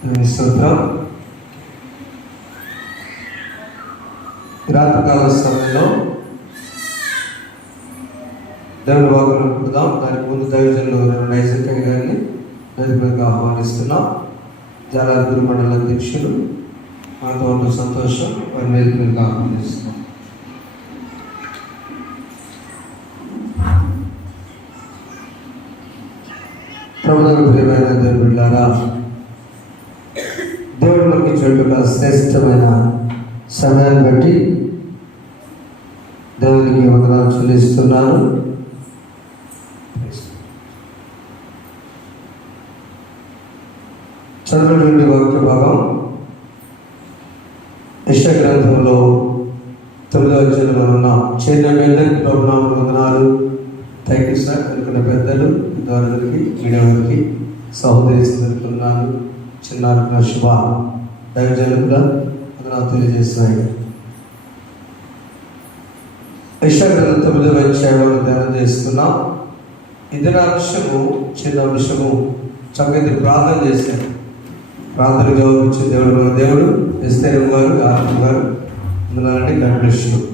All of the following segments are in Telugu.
స్తోత్రం. రాత్రికాల సమయంలో దేవుని వాక్యం పుడదాం. దానికి ముందు దైవజనులు నైసర్గంగా గారిని వేదికగా ఆహ్వానిస్తున్నాం. జాలాపూర్ మండల అధ్యక్షులు మాతో ఉంటూ సంతోషం, వారిని వేదికగా ఆహ్వానిస్తున్నాం. ప్రభువుకు ప్రియమైన దేవుని బిడ్డలారా, దేవుడికి చెడుగా శ్రేష్టమైన సమయాన్ని బట్టి దేవునికి వందనాలు చెల్లిస్తున్నాను. చదువుటువంటి వాక్య భాగం యెషయా గ్రంథంలో 9వ అధ్యాయంలో ఉన్నాం. చేరిన అందరికీ ప్రభునామమున వందనాలు. Thank you sir. అనుకున్న పెద్దలు, పెద్దవారికి, మీడియాకి, సహోదరి సోదరులున్నాను. చిన్నారుల శుభ దైవజనులు కూడా వందనాలు తెలియజేస్తున్నాయి. యెషయా గ్రంథం 9వ అధ్యాయం ధ్యానం చేసుకున్నాం. ఇతర అంశము, చిన్న అంశము చక్కటి ప్రార్థన చేశారు. ప్రార్థన జవాబిచ్చే దేవుడు మన దేవుడు. ఎస్తేరు గారు, ఆత్మ గారు అందులోనే కనిపిస్తుంది.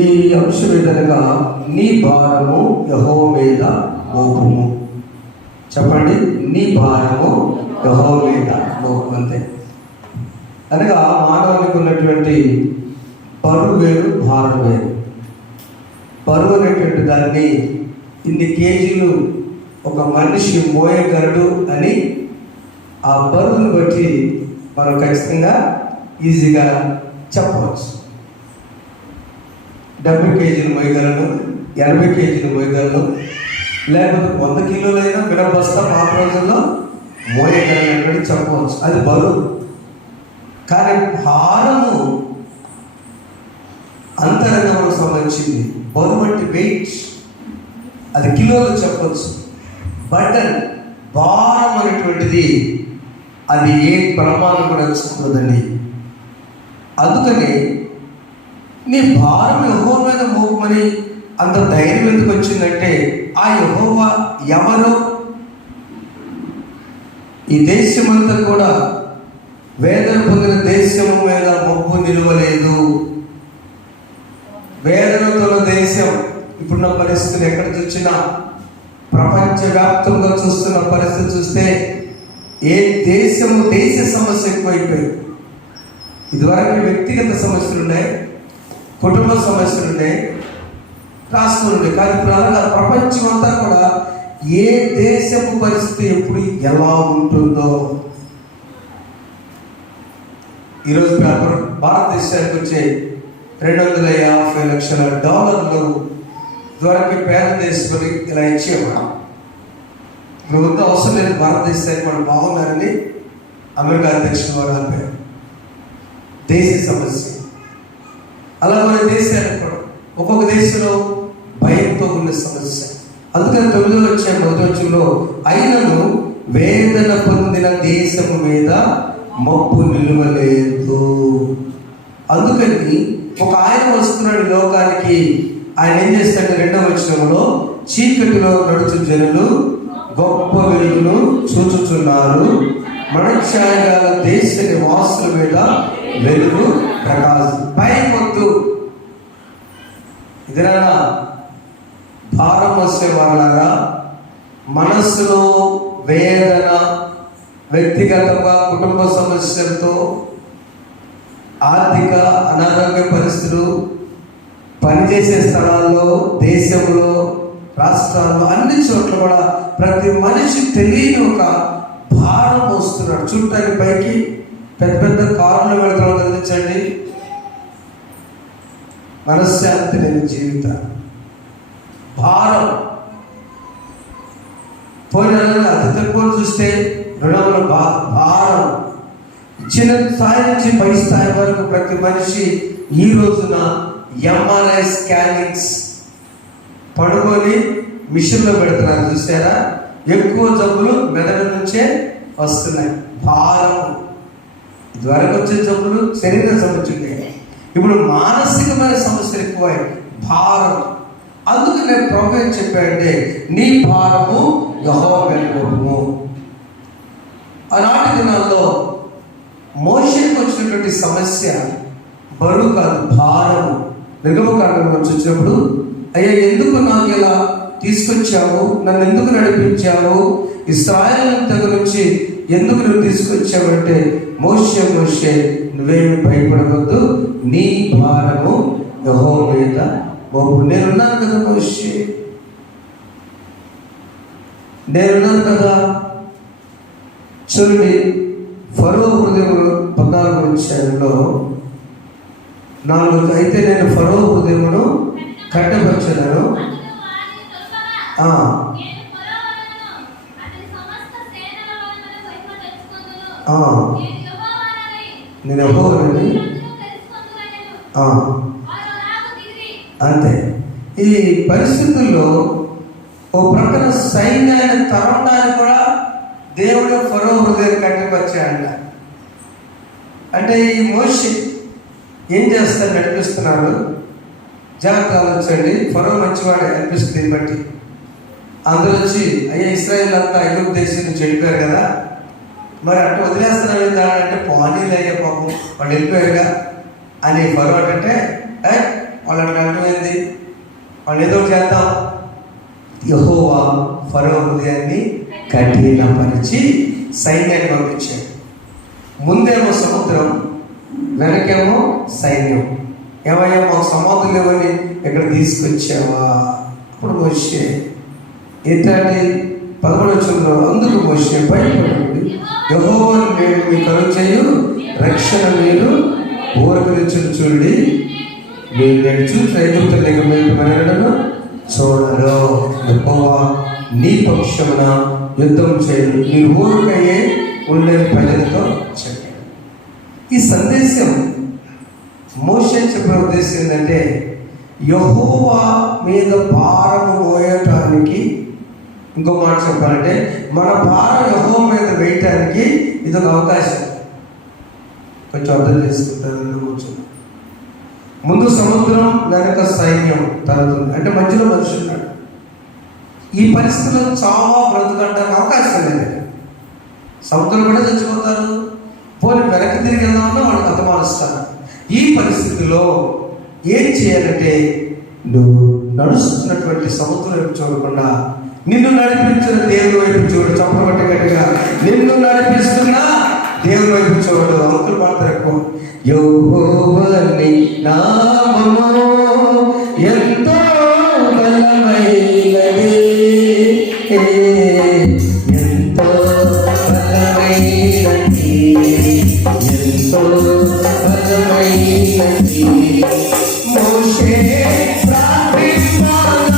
ఈ అంశం ఏదనగా నీ భారము యెహోవా మీద మోపుము. చెప్పండి, నీ భారము యెహోవా మీద మోపుము. అంతే. అనగా మానవునికి ఉన్నటువంటి బరువు వేరు, భారం వేరు. బరువు అనేటువంటి దాన్ని ఇన్ని కేజీలు ఒక మనిషి మోయగలడు అని ఆ బరువును బట్టి మనం ఖచ్చితంగా ఈజీగా చెప్పవచ్చు. 70 కేజీలు మోయగలను, 80 కేజీలు మోయగలను, లేకపోతే 100 కిలోలైనా మినబస్తా పాత రోజుల్లో మోయగలనని చెప్పవచ్చు. అది బరువు. కానీ భారము అంతరంగంలో సంబంధించింది. బరువు అంటే వెయిట్, అది కిలోలో చెప్పవచ్చు. బటన్ భారం అనేటువంటిది అది ఏ ప్రమాణం కూడా నడుచుకున్నదండి. అందుకని నీ భారం యెహోవా మీద మోపమని అంత ధైర్యం ఎందుకు వచ్చిందంటే, ఆ యెహోవా ఎవరు? ఈ దేశమంతా కూడా వేదన పొందిన దేశం మీద మబ్బు నిలవలేదు. వేదనతో దేశం ఇప్పుడున్న పరిస్థితులు ఎక్కడ చూసినా, ప్రపంచవ్యాప్తంగా చూస్తున్న పరిస్థితి చూస్తే ఏ దేశము దేశ సమస్య ఎక్కువైపోయింది. ఇదివరకు వ్యక్తిగత సమస్యలు ఉన్నాయి, కుటుంబ సమస్యలు ఉన్నాయి, రాష్ట్రాలు ఉన్నాయి. కానీ ఇప్పుడు అలాగా ప్రపంచం అంతా కూడా ఏ దేశపు పరిస్థితి ఎప్పుడు ఎలా ఉంటుందో. ఈరోజు పేపర్ భారతదేశానికి వచ్చే $250 లక్షల ఇదివరకు పేద దేశపడి ఇలా ఇచ్చేవాడు. ఇప్పుడు వద్ద అవసరం లేదు, భారతదేశానికి వాళ్ళు బాగున్నారని అమెరికా అధ్యక్షుడు వారు అనిపారు. దేశ సమస్య అలా మన దేశాలు కూడా ఒక్కొక్క దేశంలో భయంతో ఉన్న సమస్య. అందుకని 9వ అధ్యాయం 1వ వచనంలో అయినను వేదన పొందిన దేశము మీద మబ్బు నిలువలేదు. అందుకని ఒక ఆయన వస్తున్నాడు లోకానికి. ఆయన ఏం చేస్తాడు? 2వ వచనంలో చీకటిలో నడుచు జనులు గొప్ప వెలుగును చూచుచున్నారు, మనుష్యాల దేశ నివాసుల మీద వెలుగు ప్రకాశం. భయపొద్దు. ఇదిరానా భారం వచ్చే వాళ్ళగా మనస్సులో వేదన, వ్యక్తిగతంగా కుటుంబ సమస్యలతో, ఆర్థిక అనారోగ్య పరిస్థితులు, పనిచేసే స్థలాల్లో, దేశంలో, రాష్ట్రాల్లో, అన్ని చోట్ల కూడా ప్రతి మనిషి తెలియని ఒక భారం మోస్తున్నాడు. చూడటానికి పైకి పెద్ద పెద్ద కారులో వెళ్తాం గమనించండి, మనశ్శాంతి లేని జీవితం, భారం. పోయిన అతి తక్కువ చూస్తే రుణముల భారం. చిన్న స్థాయి నుంచి పై స్థాయి వరకు ప్రతి మనిషి ఈ రోజున MRI స్కానింగ్స్ పడుకొని మిషన్లో పెడుతున్నారు. చూసారా? ఎక్కువ జబ్బులు మెదడు నుంచే వస్తున్నాయి. భారం. ఇదివరకు వచ్చే జబ్బులు శరీర సమస్యలు, ఇప్పుడు మానసికమైన సమస్యలు ఎక్కువ, భారం. అందుకు నేను ప్రభు ఏం చెప్పాడంటే, నీ భారము యెహోవా మీద మోపుము. వచ్చినటువంటి సమస్య బరువు కాదు, భారము. నిర్గమకాండం నుంచి వచ్చినప్పుడు, అయ్యా ఎందుకు నాకు ఇలా తీసుకొచ్చావు, నన్ను ఎందుకు నడిపించావు, ఇశ్రాయేలు దగ్గర నుంచి ఎందుకు నువ్వు తీసుకొచ్చావు అంటే, మోషే మోషే నువ్వేమి భయపడవద్దు, నీ భారము యెహోవా మీద మోపు. నేనున్నాను కదా మోషే, నేనున్నాను కదా. చూడండి, ఫరో హృదయం 14వ అధ్యాయంలో 4 అయితే నేను ఫరో హృదయమును కట్టపరచను. నేను యెహోవానని. అంతే. ఈ పరిస్థితుల్లో ఓ ప్రక్కన సైన్యాన్ని తరవడానికి కూడా దేవుడు ఫరో హృదయం కట్టిపరిచాడంట. అంటే ఈ మోషే ఏం చేస్తాడు, నడిపిస్తున్నాడు. జాగ్రత్త ఆలోచించండి. ఫరో మంచివాడే అనిపిస్తుంది బట్టి. అందరూ వచ్చి, అయ్యా ఇశ్రాయేల్ అంతా ఐగుప్తు దేశం నుంచి వెళ్ళిపోయారు కదా, మరి అట్లా వదిలేస్తున్నాం ఏందా అంటే, పోనీలు అయ్యే పాపం వాళ్ళు వెళ్ళిపోయారుగా అని ఫరో అంటే, వాళ్ళు అట్లా అర్థమైంది, వాళ్ళు ఏదో చేద్దాం. యెహోవా ఫరో హృదయాన్ని కఠినపరిచి సైన్యాన్ని పంపించాడు. ముందేమో సముద్రం, వెనకేమో సైన్యం. ఏమయ్యా మాకు సమాధులు లేవని ఇక్కడ తీసుకొచ్చావా? అప్పుడు మోషే ఏంటంటే 11వ వచనంలో, అందుకు మోషే భయపడండి, యెహోవాను నేను మీ కలుగు చేయు రక్షణ మీరు ఊరకరించును చూడండి, మీరు నేను చూసిన ఐగుప్తులకు మీరు మరణను చూడరు. యెహోవా నీ పక్షమున యుద్ధం చేయడు, మీరు ఊరికయ్యే ఉండే ప్రజలతో చెప్పాడు. ఈ సందేశం మోషే చెప్పిన ఉద్దేశం ఏంటంటే, యెహోవా మీద భారము మోయటానికి, ఇంకో మాట చెప్పాలంటే మన భారం యెహోవా మీద వేయటానికి ఇదొక అవకాశం. కొంచెం అర్థం చేసుకుంటారు. ముందు సముద్రం, వెనక సైన్యం తరుగుతుంది, అంటే మధ్యలో మనిషి ఉన్నాడు. ఈ పరిస్థితుల్లో చాలా బ్రతుకంటానికి అవకాశం లేదు. సముద్రం కూడా చచ్చిపోతారు, పోనీ వెనక్కి తిరిగి వెళ్దామన్నా వాళ్ళు హతమారుస్తారు. ఈ పరిస్థితుల్లో ఏం చేయాలంటే, నువ్వు నడుస్తున్నటువంటి సముద్రం వైపు చూడకుండా నిన్ను నడిపించిన దేవుని వైపు చూడు. చప్పబట్ట గట్టిగా, నిన్ను నడిపిస్తున్న దేవుని వైపు చూడు. అంకులు పాడతారు ఎక్కువ. యెహోవాని నామము ఎంతో బలమైనది, ఎంతో బలమైనది, ఎంతో బలమైనది. మోషే ప్రార్థించాడు,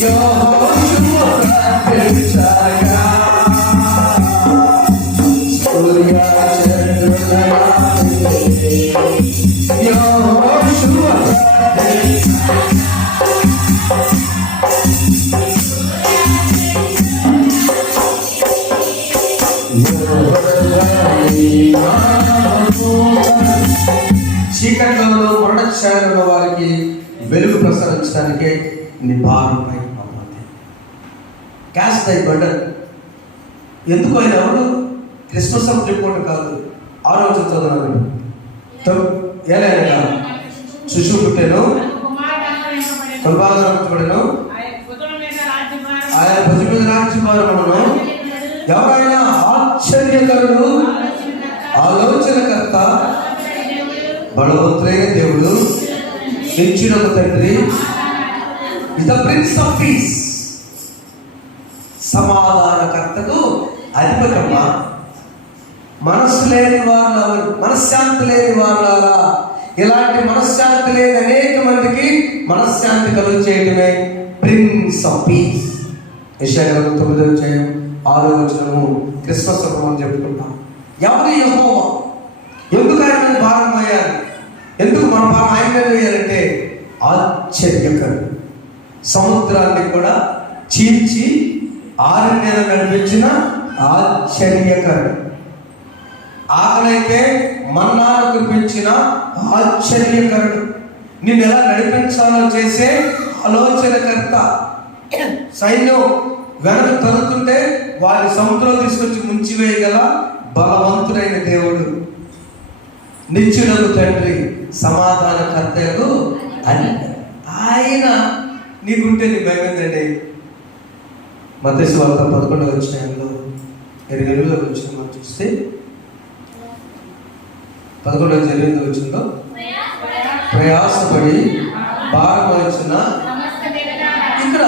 యెహోవా ప్రార్థించగా సూర్య చంద్రుల యెహోవా చీకట్లో మరణశాలలో వారికి వెలుగు ప్రసరించడానికే నిభారం అయిపోతుంది. క్యాస్ట్ దై బండర్. ఎందుకు ఆయన ఎవరు? క్రిస్మస్ ఆఫ్ రిపోర్ట్ కాదు, ఆ రోజు చదువున్నాడు. ఎలా శిశువు పుట్టాను, తొలబాగను, ఆయన భుజం మీద రాజ్యభారమును. ఎవరైనా ఆశ్చర్యకరుడు, ఆలోచనకర్త, బలవంతులైన దేవుడు, నిత్యుడ తండ్రి, is the prince of peace. సమాధానకర్తకు అధిపతమ్మ. మనస్సు లేని వారు, మనశ్శాంతి లేని వారులారా, ఇలాంటి మనశ్శాంతి లేని అనేక మందికి మనశ్శాంతి కలుగు చేయడమే ప్రిన్స్ ఆఫ్ పీస్. యెషయా 9వ అధ్యాయం 6వ వచనము క్రిస్మస్ అని చెప్పుకుంటాం. ఎవరు యెహోవా? ఎందుకు ఆయన మీద భారం వేయాలి? ఎందుకు మన భారం ఆయన మీద వేయాలంటే, ఆశ్చర్యకరుడు. సముద్రాన్ని కూడా చీల్చి 6 నెలలు నడిపించిన ఆశ్చర్యకరుడు. ఆకలైతే మన్నాను కురిపించిన ఆశ్చర్యకరుడు. నిన్ను ఎలా నడిపించాలో చేసే ఆలోచనకర్త. సైన్యం వెనక తరుతుంటే వారి సముద్రం తీసుకొచ్చి ముంచివేయగల బలవంతుడైన దేవుడు, నిత్యులకు తండ్రి, సమాధానకర్తకు అని ఆయన నీకుంటే నీ భయం ఏంటండి? మత్తయి సువార్త 11వ అధ్యాయంలో 28వ వచనం మనం చూస్తే 11వ 28వ వచనంలో ప్రయాసపడి భారం వహించిన ఇక్కడ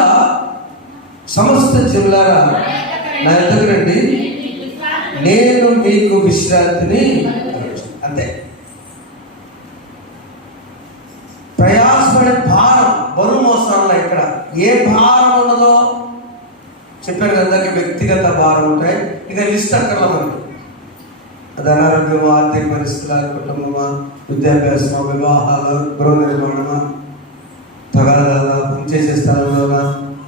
సమస్త జనులారా నా దగ్గర రండి, నేను మీకు విశ్రాంతిని. అంతే. ప్రయాసపడే భారం, బరువు మోసాల ఇక్కడ ఏ భారం ఉన్నదో చెప్పారు కదా, వ్యక్తిగత భారం ఉంటాయి. ఇక లిస్ట్ అక్కర్లా మనకి. అది అనారోగ్యమా, ఆర్థిక పరిస్థితుల, కుటుంబమా, విద్యాభ్యాసమా, వివాహాలు, గృహ నిర్మాణమా, తగాదాలా, పనిచేసే స్థలంలోనా,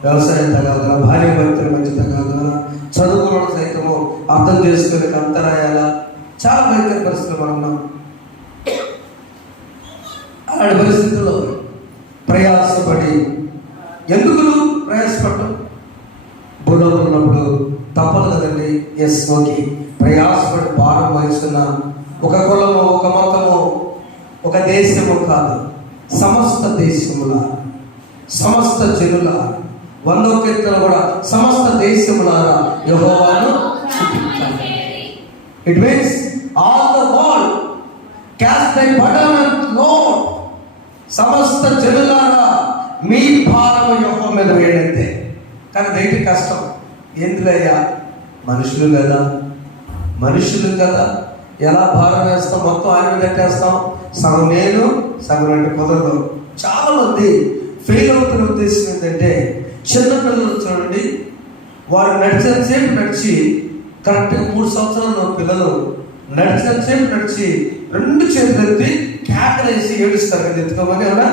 వ్యవసాయం తగాదాలా, భార్య భర్తల మధ్య తగాదాలా, చదువుకోవడం సైతము అర్థం చేసుకునే అంతరాయాల, చాలా భయంకర పరిస్థితులు మనం ఉన్నాం. అలాంటి పరిస్థితుల్లో ప్రయాసపడి, ఎందుకు ప్రయాసపడటం? బుడలు ఉన్నప్పుడు తప్పదు కదండి. Yes, okay. ప్రయాసపడి భారం వహిస్తున్న ఒక కులము, ఒక మతము, ఒక దేశము కాదు, సమస్త దేశముల, సమస్త జనుల, 100వ కీర్తన కూడా సమస్త దేశములారా యెహోవాను స్తుతించండి. It means all the world caste దై బర్డెన్ ఆన్ లార్డ్. సమస్త జనులారా మీ భారము యెహోవా మీద వేయండి. కానీ దేనికి కష్టం? ఎందులయ్యా? మనుషులు కదా, ఎలా భారం వేస్తాం? మొత్తం ఆయన మీద పెట్టేస్తాం. సగం నేను, సగం అంటే కుదరదు. చాలా మంది ఫెయిల్ అవుతున్న ఉద్దేశం ఏంటంటే, చిన్నపిల్లలు చూడండి, వారు నడిచేసేపు నడిచి, కరెక్ట్గా 3 సంవత్సరాల పిల్లలు నడిచేసేపు నడిచి 2 చేతులు ఎత్తి కేకలేసి ఏడుస్తారు కదా, ఎత్తుకోమని. ఎవరా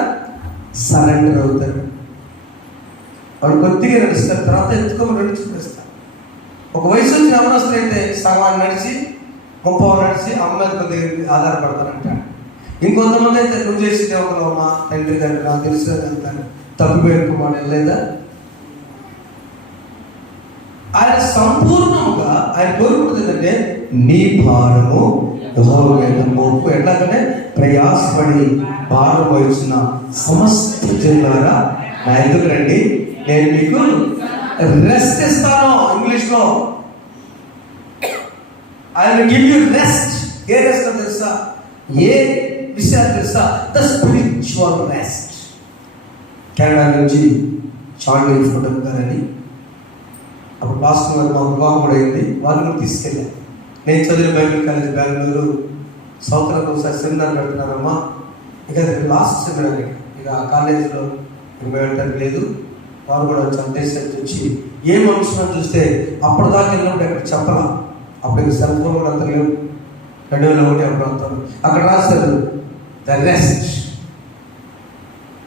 సరెండర్ అవుతారు. వాడు కొద్దిగా నడుస్తారు, తర్వాత ఎత్తుకోమని 2 చూపిస్తారు. ఒక వయసు వచ్చిన అవనస్తులు అయితే సగాన్ని నడిచి, 30 నడిచి అమ్మ కొద్దిగా ఆధారపడతారంట. ఇంకొంతమంది అయితే నువ్వు చేసింది ఒకరు మా తండ్రి తండ్రి నాకు తెలుసు వెళ్తాను, తప్పిపోయిన మాట వెళ్ళలేదా? ఆయన సంపూర్ణంగా ఆయన కోరుకుంటుంది ఏంటంటే, నీ భారము యెహోవా మీద మోపు. ఎట్లాగంటే ప్రయాసపడి భారం వహించిన సమస్త జనులారా నా ఎదురు రండి, నేను మీకు రెస్ట్ ఇస్తాను. ఇంగ్లీష్లో I will give you rest. A rest తెలుసా? ఏ విషయాలు తెలుసా? The spiritual rest. కెనడా నుంచి చార్లీ ఫోటం గారని, అప్పుడు పాస్టర్ గారు మా వివాహం కూడా అయింది, వాళ్ళు కూడా తీసుకెళ్ళాను. నేను చదివిన బైబిల్ కాలేజ్ బెంగళూరు, సంవత్సరానికి ఒకసారి సెమినార్ పెడుతున్నారమ్మా. ఇక లాస్ట్ సెమినార్, ఇక ఆ కాలేజీలో వెళ్ళటానికి లేదు. వారు కూడా సందేశాలు వచ్చి ఏ మనుషులను చూస్తే అప్పటిదాకా వెళ్ళినప్పుడు అక్కడ చెప్పలా. అప్పుడు సెల్ ఫోన్ కూడా అంత లేవు, 2001 అప్పుడు అంటారు. అక్కడ రాస్తారు ద రెస్ట్,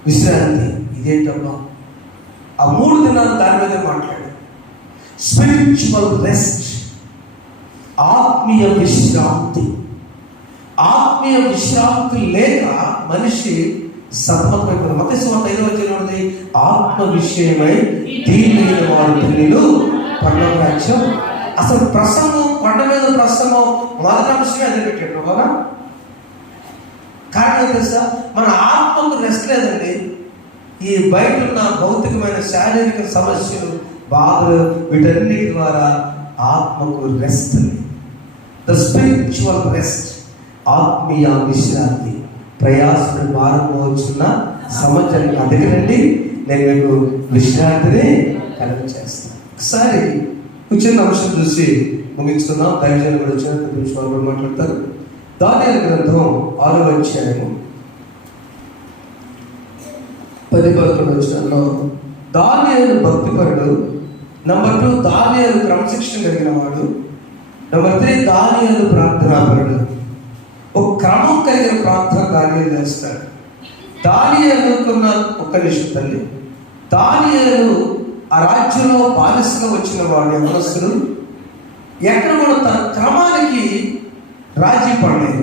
విశ్రాంతి. ఇదేంటమ్మా? ఆ 3 దినాలు దాని మీద మాట్లాడారు. స్పిరిచువల్ రెస్ట్, ఆత్మీయ విశ్రాంతి. ఆత్మీయ విశ్రాంతి లేక మనిషి సతమతమైపోయింది. మత్తయి సువార్త 5వ అధ్యాయంలో ఆత్మ విషయమై దీనిని వారు ధన్యులు పరలోక రాజ్యం. అసలు ప్రసంగం, కొండ మీద ప్రసంగం మొదటి అంశమే అది పెట్టాడు కదా. కారణం తెలుసా? మన ఆత్మకు రెస్ట్ లేదండి. ఈ బయట ఉన్న భౌతికమైన శారీరక సమస్యలు, బాధలు, వీటన్నిటి ద్వారా ఆత్మకు రెస్ట్. ద స్పిరిచువల్ రెస్ట్, ఆత్మీయ విశ్రాంతి. ప్రయాసను భారం మోచున్న సమస్యని అడగరండి, నేను మీకు విశ్రాంతిని కలుగ చేస్తాను. ఒకసారి చిన్న అంశం చూసి ముగించుకుందాం. దైవజనులు కూడా వచ్చిన మాట్లాడతారు. దానియేలు గ్రంథం 6వ అధ్యాయము 10-11 వచనాల్లో దానియేలు భక్తిపరుడు, నెంబర్ 2 దానియేలు క్రమశిక్షణ కలిగిన వాడు, నెంబర్ 3 దానియేలు ప్రార్థనాపరుడు. ఒక క్రమం కలిగిన ప్రార్థన దానియేలు చేస్తాడు. దానియేలుకున్న ఒక్క నిమిషం తల్లి, దానియేలు ఆ రాజ్యంలో బానిసగా వచ్చిన వాడు యవనస్తుడు. ఎక్కడ కూడా తన క్రమానికి రాజీ పడలేదు.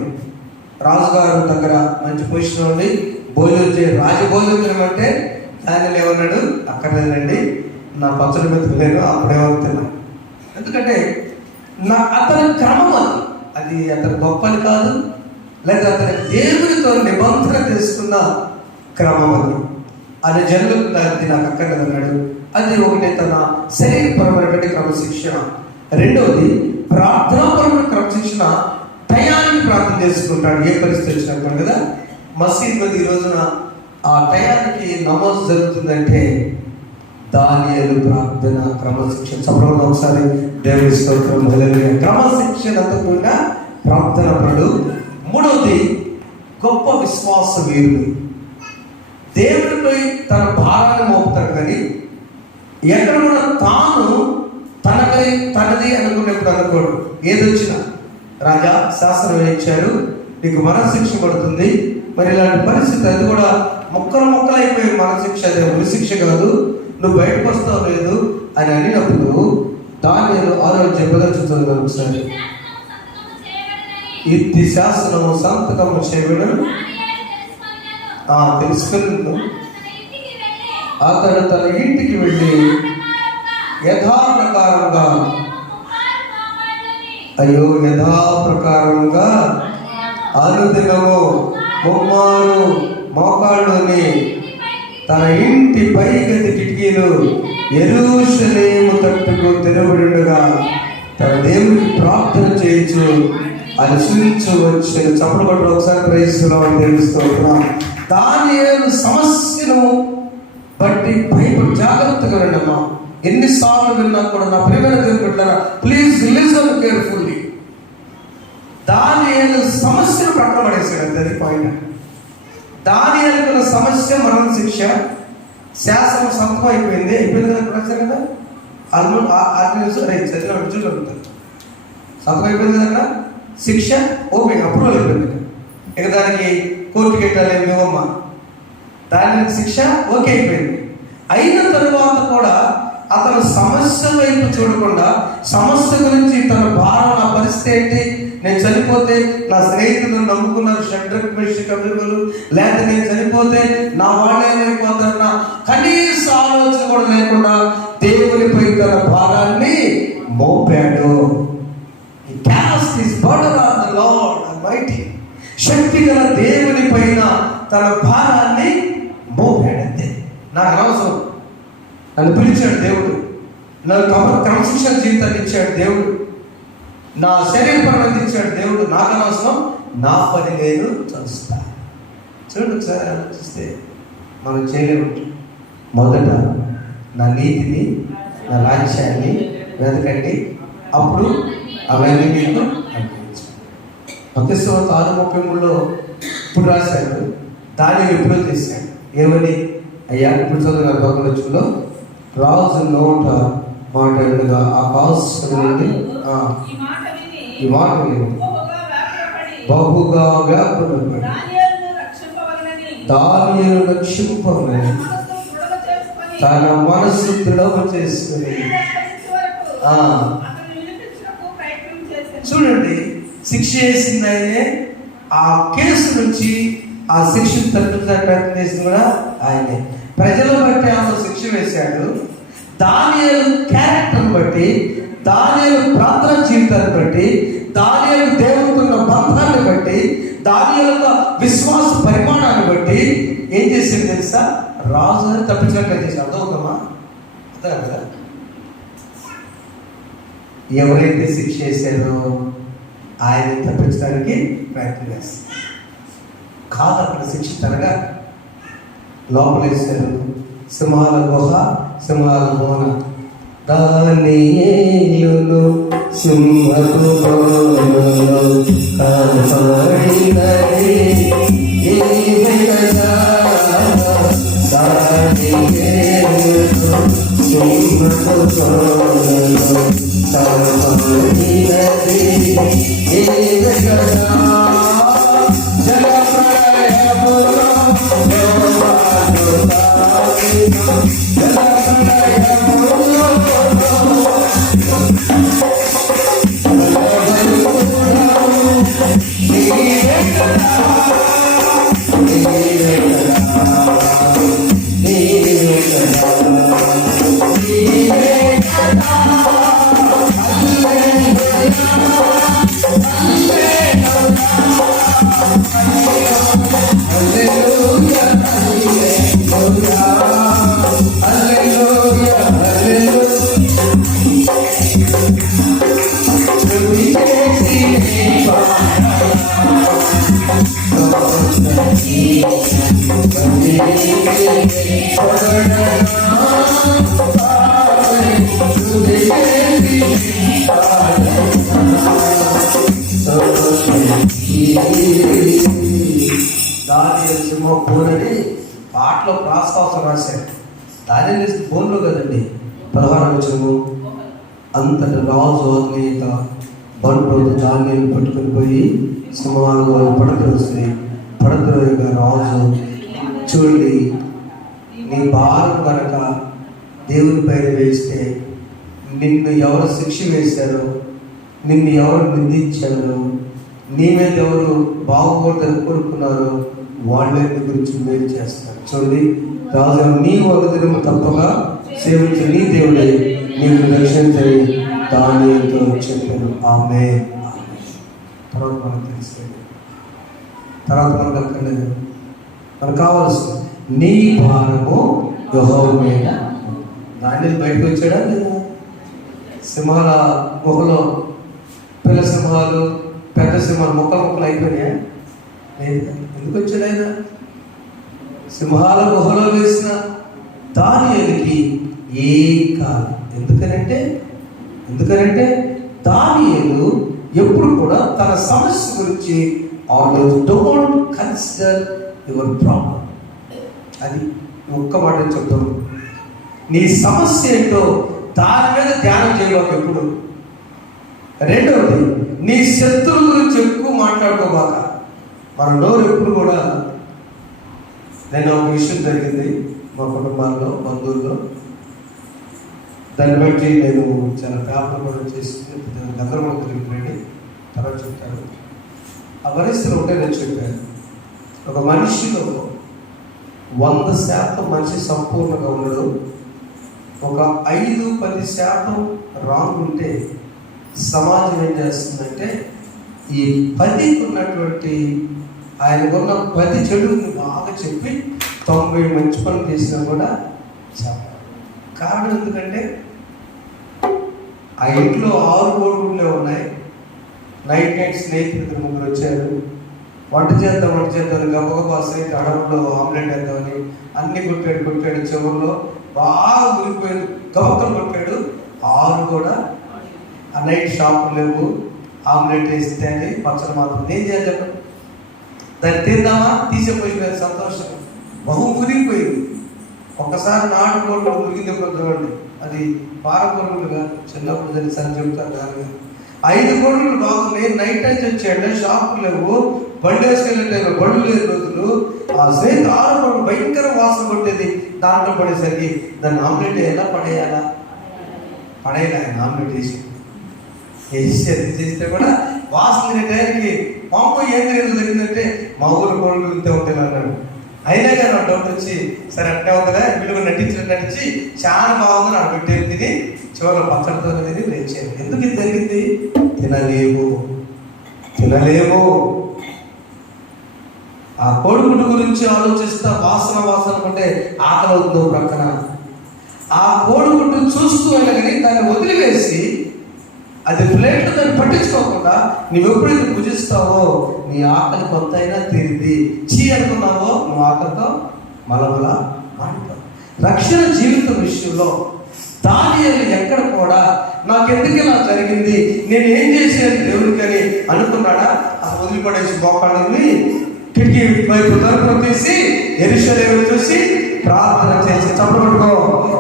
రాజుగారు దగ్గర మంచి పొజిషన్ ఉండి భోజనం రాజభోజనం అంటే దానిలో ఏమన్నాడు? అక్కర్లేదండి, నా పచ్చడి మెతుకులేను అప్పుడేమవుతున్నా. ఎందుకంటే అతని క్రమం అది అతని గొప్పని కాదు, లేదా అతని దేవునితో నిబంధన చేసుకున్న క్రమం అది జన్మకు నాకు అక్కర్లేదన్నాడు. అది ఒకటి తన శరీరపరమైనటువంటి క్రమశిక్షణ. రెండవది ప్రార్థనాపరమైన క్రమశిక్షణ. టయానికి ప్రార్థన చేసుకుంటాడు ఏ పరిస్థితి వచ్చినప్పుడు కదా. మసీద్ మీద ఈ రోజున ఆ టయానికి నమోదు జరుగుతుందంటే దానియేలు ప్రార్థన క్రమశిక్షణ. చెప్పడంలో ఒకసారి దేవుని స్తోత్రం. క్రమశిక్షణతో కూడా ప్రార్థన పడు. మూడవది గొప్ప విశ్వాస వీరుడు. దేవుడిపై తన భారాన్ని మోపుతాడు, కానీ ఎక్కడ కూడా తాను తనది అనుకునేప్పుడు అనుకోడు. ఏదొచ్చినా రాజా శాస్త్రం ఇచ్చారు, నీకు మరణశిక్ష పడుతుంది, మరి ఇలాంటి పరిస్థితి అది కూడా ముక్కలు అయిపోయి మరణశిక్ష, అదే ఉరిశిక్ష కాదు, నువ్వు బయటకు వస్తావు లేదు అని అనినప్పుడు దానియేలు ఆరోగ్యం ప్రదర్శిస్తుంది. ఒకసారి ఇది శాసనము సంతకము చేయబడను తెలుసుకున్నాను. అతడు తన ఇంటికి వెళ్ళి యథాప్రకారంగా అనుదినము ముమ్మారు మోకాళ్ళుని తన ఇంటి పైగది కిటికీలు యెరూషలేము తట్టుకు తెరవబడినగా తన దేవుడికి ప్రార్థన చేయొచ్చు అని సూచించు వచ్చిన. చప్పుడు పట్టు ఒకసారి ప్రయత్నిస్తున్నామని తెలుస్తున్నాం. దానియేలు సమస్యను బట్టి భయపడి జాగ్రత్తగా విన్నామా. ఎన్నిసార్లు విన్నా కూడా నా ప్రియమైన దేవుడు ప్లీజ్ లిసన్ కేర్ఫుల్లీ. దానియేలు సమస్యను పక్కన పడేశాడు. అది పాయింట్. దానియేలుకున్న సమస్య మరణ శిక్ష. శాసనం సంతకం అయిపోయింది కదా, ప్రచారం కదా చదివినట్టు సంతకం అయిపోయింది కదా, శిక్ష ఓకే అప్రూవల్ అయిపోయింది. ఇక దానికి కోర్టుకి పెట్టాలి మేమమ్మ, దానికి శిక్ష ఓకే అయిపోయింది. అయిన తరువాత కూడా అతను సమస్య వైపు చూడకుండా సమస్య గురించి తన భారం, నా పరిస్థితి ఏంటి, నేను చనిపోతే నా స్నేహితులు నమ్ముకున్నారు షడ్రక్ మెషక్ అభివృద్ధులు, లేకపోతే నేను చనిపోతే నా వాళ్ళు ఏమైపోతారన్న కనీస ఆలోచన కూడా లేకుండా దేవునిపై తన భారాన్ని మోపాడు. శక్తి గల దేవుని పైన తన భారాన్ని మోపాడంతే. నాకు అనవసరం, నన్ను పిలిచాడు దేవుడు, నన్ను క్రమశిక్షణ జీవితాన్ని ఇచ్చాడు దేవుడు, నా శరీరం అందించాడు దేవుడు, నాకు అనవసరం, నా పని నేను చూస్తా. చూడండి ఒకసారి ఆలోచిస్తే మనం చేయలేము. మొదట నా నీతిని, నా రాజ్యాన్ని వెతకండి, అప్పుడు అవన్నీ మీకు అనిపించాలి. మత్తయి 6:33 ఇప్పుడు రాశాడు, దాన్ని ఎప్పుడో చేశాడు. ఏమని? అయ్యా ఇప్పుడు చదువు గొప్పలో రాజు నోట మాట్లాడగా ఆ కాసుని ఈ మాట విని బహుగా వ్యాకులపడి దానియేలు రక్షింపవలని తన మనసు దృఢము చేసుకుని. చూడండి, శిక్ష వేసింది ఆయనే. ఆ కేసు నుంచి ఆ శిక్షను తప్పించడానికి ప్రయత్నం చేసింది కూడా ఆయనే. ప్రజలు బట్టి ఆయన శిక్ష వేశాడు. దానియేలు క్యారెక్టర్ని బట్టి, దానియేలు ప్రార్థన జీవితాన్ని బట్టి, దానియేలు దేవునికున్న బంధాన్ని బట్టి, దానియేలు విశ్వాస పరిమాణాన్ని బట్టి ఏం చేసింది తెలుసా? రాజుని తప్పించడానికి చేసి. అర్థమవుతామా? అర్థం కదా. ఎవరైతే శిక్ష చేశారో ఆయన తప్పించడానికి ప్రయత్నం చేస్తారు. కాదు, అక్కడ శిక్ష తరగా లోపలేశారు. సింహాల గుహ, సింహాల బోన. దానియేలును సింహపు బోనలో కనపడినది ఏదైనా. దానియేలును సింహపు బోనలో కనపడినది ఏదైనా. Yeah. దానియేలు సింహం బోనని పాటలో ప్రాస్వాసం రాశారు. దానియేలు బోన్లో కదండి 16వ వచనము. అంతటి రాజు ఆజ్ఞేయత బండ్రోజు దానియేలు పట్టుకుని పోయి సింహాలు వాళ్ళు పడద్రోయగా రాజు, చూడండి నీ భారం కనుక దేవుని పైన వేస్తే నిన్ను ఎవరు శిక్ష వేశారో, నిన్ను ఎవరు నిందించారో, నీ మీద ఎవరు బాగుపడతారు కోరుకున్నారో వాళ్ళే నీ గురించి మేలు చేస్తారు. చూడండి రాజు, నీ ఒక దినము తప్పగా సేవించి నీ దేవుడే నీకు రక్షించని దానియేలుతో చెప్పాను. ఆమేన్. తర్వాత మనకు తెలుస్తుంది, తర్వాత మనకు అక్కర్లేదు. మనకు కావాల్సింది నీ భారము యెహోవా మీద. దానియేలు బయటకు వచ్చాడా లేదా? సింహాల గుహలో పిల్ల సింహాలు పెద్ద సింహాలు ముక్కలు అయిపోయినాయా? లేదు. ఎందుకు వచ్చాడు ఆయన? సింహాల గుహలో వేసిన దానియేలుకి ఏ కాదు. ఎందుకనంటే దానియేలు ఎప్పుడు కూడా తన సమస్య గురించి always don't consider your problem. అది ఒక్క మాట చెప్తాను, నీ సమస్య ఏంటో దాని మీద ధ్యానం చేయబాక ఎప్పుడు. రెండవది, నీ శత్రువుల గురించి ఎక్కువ మాట్లాడుకోబాక. మన నోరు ఎప్పుడు కూడా, నేను ఒక విషయం జరిగింది మా కుటుంబాల్లో బంధువుల్లో, దాన్ని బట్టి నేను చాలా ప్రార్థన కూడా చేసి గందరగోళం కలిగిపోయింది. తర్వాత చెప్తాను. ఆ పరిస్థితులు ఒకటే నేను చెప్పాను. ఒక మనిషిలో 100% మనిషి సంపూర్ణంగా ఉండడు. ఒక 5-10% రాంగ్ ఉంటే సమాజం ఏం చేస్తుందంటే ఈ 10 ఉన్నటువంటి ఆయనకున్న 10 చెడుని బాగా చెప్పి 90 మంచి పనులు చేసినా కూడా చెప్పాలి. కారణం ఎందుకంటే ఆ ఇంట్లో 6 కోడిగుడ్లే ఉన్నాయి. నైట్ స్నేహితులు 3 వచ్చారు. వంట చేద్దాం గబగబా సైట్ అడవుల్లో ఆమ్లెట్ వేద్దామని అన్ని కొట్టాడు. చివరిలో బాగా మురిగిపోయాడు, గబక్కలు కొట్టాడు. 6 కూడా ఆ నైట్ షాపులు లేవు, ఆమ్లెట్ వేస్తే అని పచ్చడి మాత్రం. ఏం చేయాలి చెప్పండి? దాన్ని తిందామా? తీసేపోయి సంతోషం బహు మురిగిపోయింది. ఒక్కసారి నాటు కోళ్ళు మురిగింది ఎప్పుడు చూడండి, అది పారకోళ్ళు కాదు, చిన్నప్పుడు తెలిసి అని చెప్తారు. దాని 5 కోళ్ళు బాగున్నాయి. నైట్ టైమ్స్ వచ్చాడు, షాపులు లేవు, బండి వేసుకెళ్ళే బళ్ళు లేని రోజులు. ఆ స్నేహితు 6 కోళ్ళు భయంకర వాసన కొట్టేది. దాంట్లో పడేసరికి దాన్ని ఆమ్లెట్ వేయాలా పడేయాలా? పడేయాలి. ఆయన ఆమ్లెట్ చేస్తే కూడా వాసన తినే టైంకి మాకు ఏం జరిగిందంటే మా ఊరు కోళ్ళు ఇంతే ఉంటాయి అన్నాడు. అయినా కానీ ఆ డౌట్ వచ్చి, సరే అట్టే ఉంటుందా వీళ్ళు నటించి చాలా బాగుంది నాకు పెట్టేది తిని చివరిలో పచ్చడితో తిని లేచాను. ఎందుకు ఇది జరిగింది? తినలేము. ఆ కోడిగుడ్డు గురించి ఆలోచిస్తా వాసన ఉంటే ఆకలి అవుతుందో ప్రక్కన. ఆ కోడిగుడ్డు చూస్తూ వెళ్ళగానే దాన్ని వదిలివేసి అది ప్లేట్లు దాన్ని పట్టించుకోకుండా నువ్వెప్పుడైతే భుజిస్తావో నీ ఆకలి కొంత అయినా తీరింది. అనుకున్నావో నువ్వు ఆకలితో మలమల మాడిపోతావు. రక్షణ జీవితం విషయంలో దానియేలు ఎక్కడ కూడా నాకెందుకు ఇలా జరిగింది, నేను ఏం చేసేది దేవుడికి అని అనుకున్నాడా? అది వదిలిపడేసి మోకాళ్ళని కిటికీ వైపు తలుపులు తీసి యెరూషలేము చూసి ప్రార్థన చేసి చప్పబట్టుకో.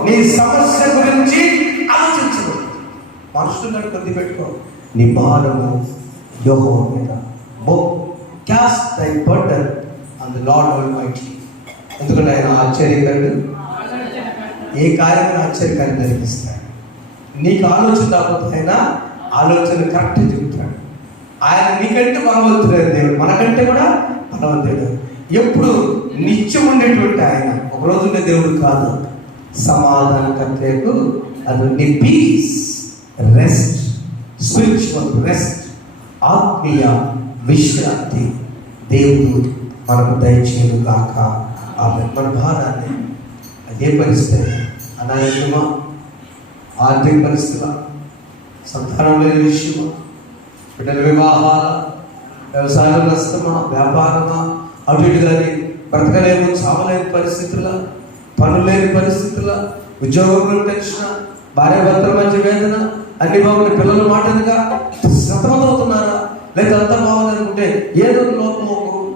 నీ సమస్య గురించి ఆలోచించు. మనుషులను కొద్ది పెట్టుకో. నీ భారము యెహోవా మీద. Cast thy burden on the Lord Almighty. ఎందుకంటే ఆయన ఆశ్చర్యకరుడు. ఏ కార్యమైన ఆశ్చర్యకార్యం జరిగిస్తాడు. నీకు ఆలోచన రాకపోతే ఆయన ఆలోచన కరెక్ట్ చెబుతాడు. ఆయన నీకంటే బలవంతుడైన దేవుడు, మనకంటే కూడా బలవంతుడు. ఎప్పుడు నిత్యం ఉండేటువంటి ఆయన, ఒకరోజు ఉండే దేవుడు కాదు. సమాధానకర్తకు అది నీ పీస్, రెస్ట్, స్పిరిచువల్ రెస్ట్, ఆత్మీయ విశ్రాంతి దేవుడు మనకు దయచేయను కాక. ఆమె మన భారాన్ని అదే పరిస్థితి, అనారోగ్యమా, ఆర్థిక పరిస్థితుల, సంతానం లేని విషయమా, బిడ్డల వివాహాల, వ్యవసాయం నష్టమా, వ్యాపారమా, అటు ఇటు కానీ బ్రతకలేము, చావలేని పరిస్థితుల, పనులు లేని పరిస్థితుల, ఉద్యోగంలో టెన్షన్, భార్య భర్తల మధ్య వేదన, అన్ని బాగున్న పిల్లల మాటలుగా సతమతమవుతున్నారా? లేదా అంతా బాగుంది అనుకుంటే ఏదో లోపం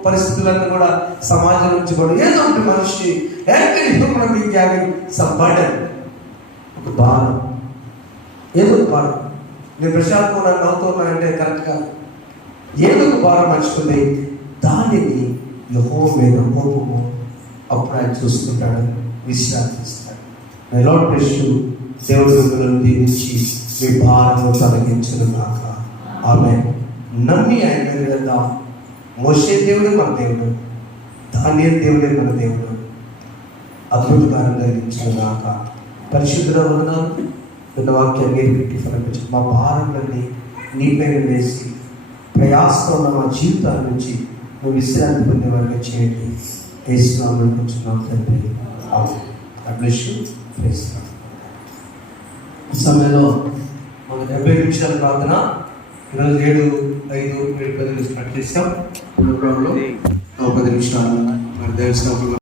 పరిస్థితులన్నీ కూడా సమాజం నుంచి కూడా ఏదో ఒకటి మనిషి సంపాదన ఒక భారం, ఏదో ఒక భారం. నేను ప్రశాంతంగా నవ్వుతున్నానంటే కరెక్ట్ కాదు. ఏదో ఒక భారం మర్చిపోతే దానిని యెహోవా మీద కోపము అప్పుడు ఆయన చూసుకుంటాడు, విశ్రాంతిస్తాడు. Lord bless you. దేవుడు మిమ్మల్ని దీవించి మీ భారము తొలగించును గాక. ఆమేన్. నమ్మి ఆయన మీద వెళ్దాం. మోషే దేవుడే మన దేవుడు, దానియేలు దేవుడే మన దేవుడు. అద్భుతకారం జరిగించును గాక. పరిశుద్ధుల వందనాలు. నిన్న వాక్యాన్ని నీరు పెట్టి ఫలించు. మా భారములన్నీ నీ పైన వేసి ప్రయాసంతో ఉన్న మా జీవితాల నుంచి నువ్వు విశ్రాంతి పొందే వారిగా చేయండి. వేస్తున్నామని అనుకుంటున్నాం తండ్రి. ఈ సమయంలో మన 70 నిమిషాల ప్రార్థన ఈరోజు 7:05 7:10 స్టార్ట్ చేసాం. ప్రోగ్రాంలో 10 నిమిషాలు మన దేవస్థానంలో